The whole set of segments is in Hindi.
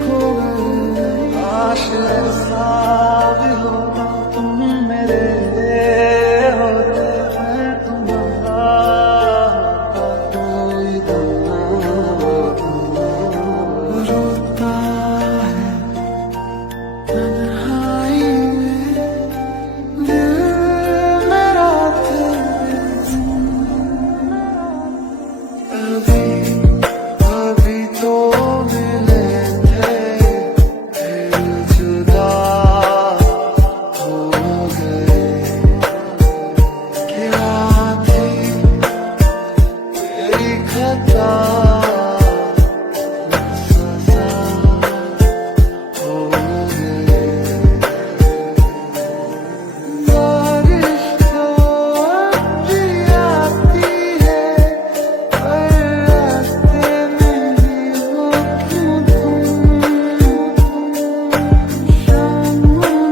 खो गए। काश ऐसा भी होता तुम मेरे होते, मैं तुम्हारा होता कोई रोता है तन्हाई में दिल मेरा तेरे अभी तो मिले थे फिर जुदा हो गए। क्या थी तेरी खता सजा हो गए। बारिश तो भी आती है पर रास्ते में ही हो क्यों तुम। शाम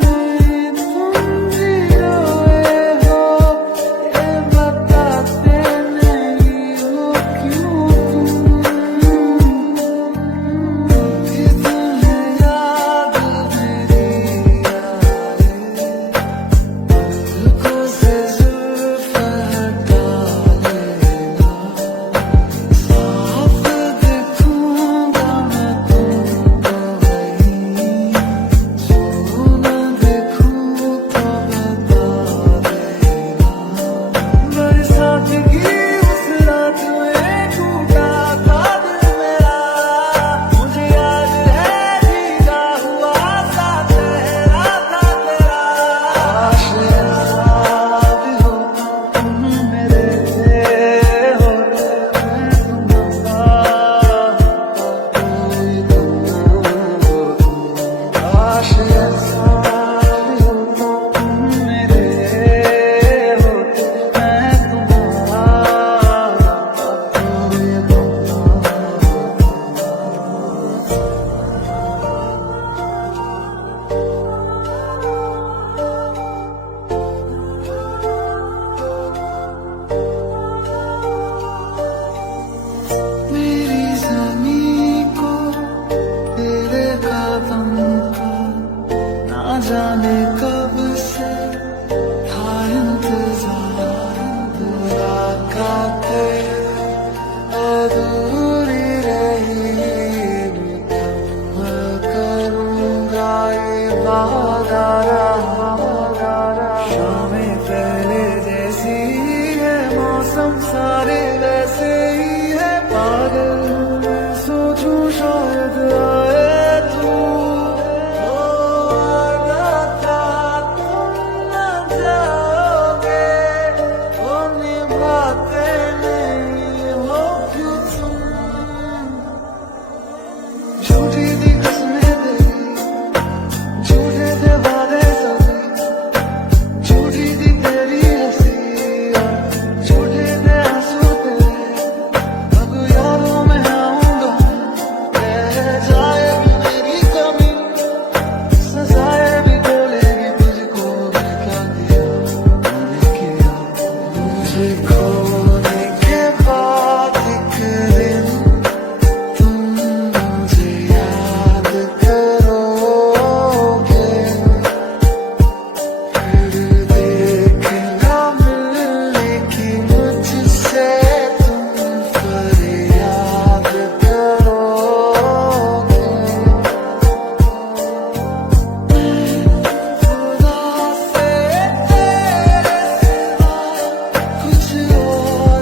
में तुम भी रोए हो ये बताते नहीं हो क्यों तुम। कि तुम्हें याद मेरी आए पलकों से जुल्फ हटा लेना। साफ देखूंगा मैं तुमको वहीं, जो न देखूं तो बता देना। बरसात की उस रात में टूटा था दिल मेरा, मुझे याद है भीगा हुआ सा चेहरा था तेरा। काश ऐसा भी होता तुम मेरे होते, मैं तुम्हारा होता कोई काश ऐसा भी होता तुम मेरे होते, मैं तुम्हारा होता मेरी ज़मीं को तेरे कदम का ना जाने कब से था इंतजार। मुलाकातें अधूरी रही मैं करूँगा ये वादा। शामें पहले जैसी ही है मौसम सारे वैसे ही है। पागल मैं सोचूं शायद आए तू। वादा था तुम न जाओगे वो निभाते नहीं हो क्यों तुम। झूठी थी कसमें तेरी, झूठे थे वादे सभी, झूठी थी तेरी हंसी और झूठे थे आंसू तेरे। अब यारों में आऊंगा रह जाएगी मेरी कमी, सजाएं भी बोलेगी तुझको मैं क्या किया मैंने किया। मुझे खोने के बाद एक दिन तुम मुझे याद करोगे, फिर देखना मिलने की मुझसे तुम फरियाद करोगे। खुदा से तेरे सिवा कुछ और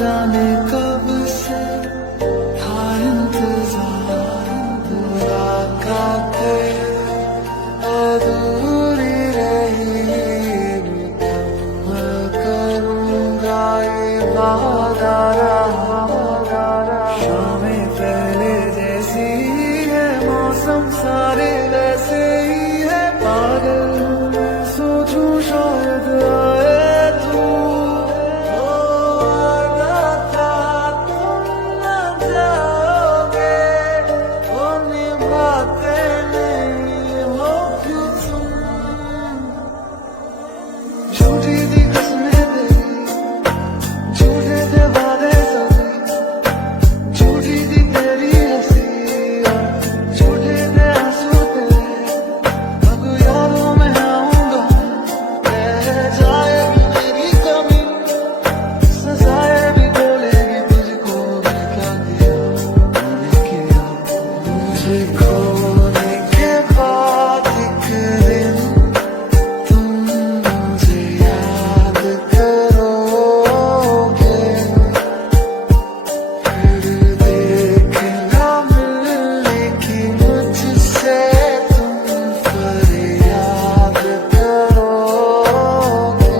जाने कब से था इंतजार, मुलाकातें अधूरी रही, मैं करूँगा ये वादा। शामें पहले जैसी ही है, मौसम सारे वैसे ही है, पागल मैं सोचूं शायद आए तू। वादा था तुम न जाओगे, वो निभाते नहीं हो क्यों तुम। झूठी थी कसमें तेरी, झूठे थे वादे सभी, झूठी थी तेरी हंसी और झूठे थे आंसू तेरे। अब यादों में आऊंगा, रह जाएगी मेरी कमी, सजाएं भी बोलेगी तुझको, मैं क्या किया मैंने किया। मुझे खोने के बाद एक दिन तुम मुझे याद करोगे, फिर देखना मिलने की मुझसे तुम फरियाद करोगे।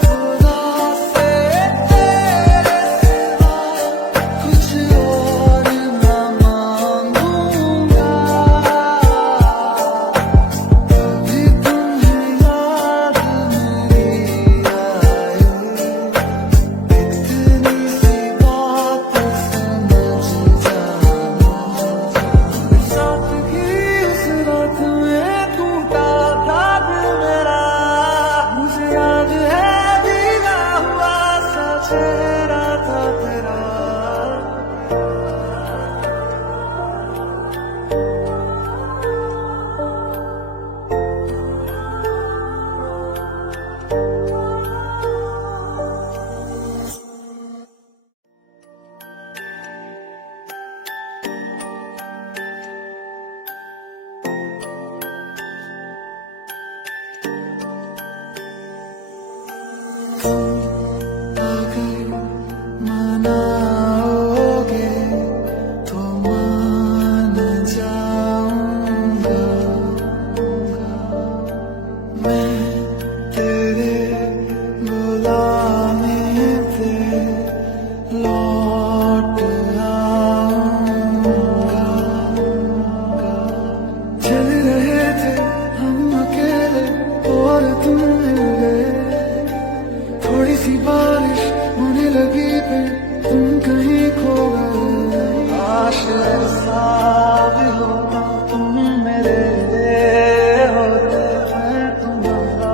खुदा से तेरे सिवा कुछ और न मांगूंगा, कभी तुम्हें याद मेरी आए, इतनी सी बात समझ जाना। सादगी उस रात में टूटा था दिल मेरा, मुझे याद है भीगा हुआ सा चेहरा था तेरा। अगर मनाओगे तो मान जाऊंगा, मैं तेरे बुलाने पे लौट आऊंगा। चल रहे थे हम अकेले और तुम मिल गए, थोड़ी सी बारिश होने लगी फिर तुम कहीं खो गए। काश ऐसा भी होता तुम मेरे होते, मैं तुम्हारा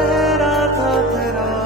चेहरा था तेरा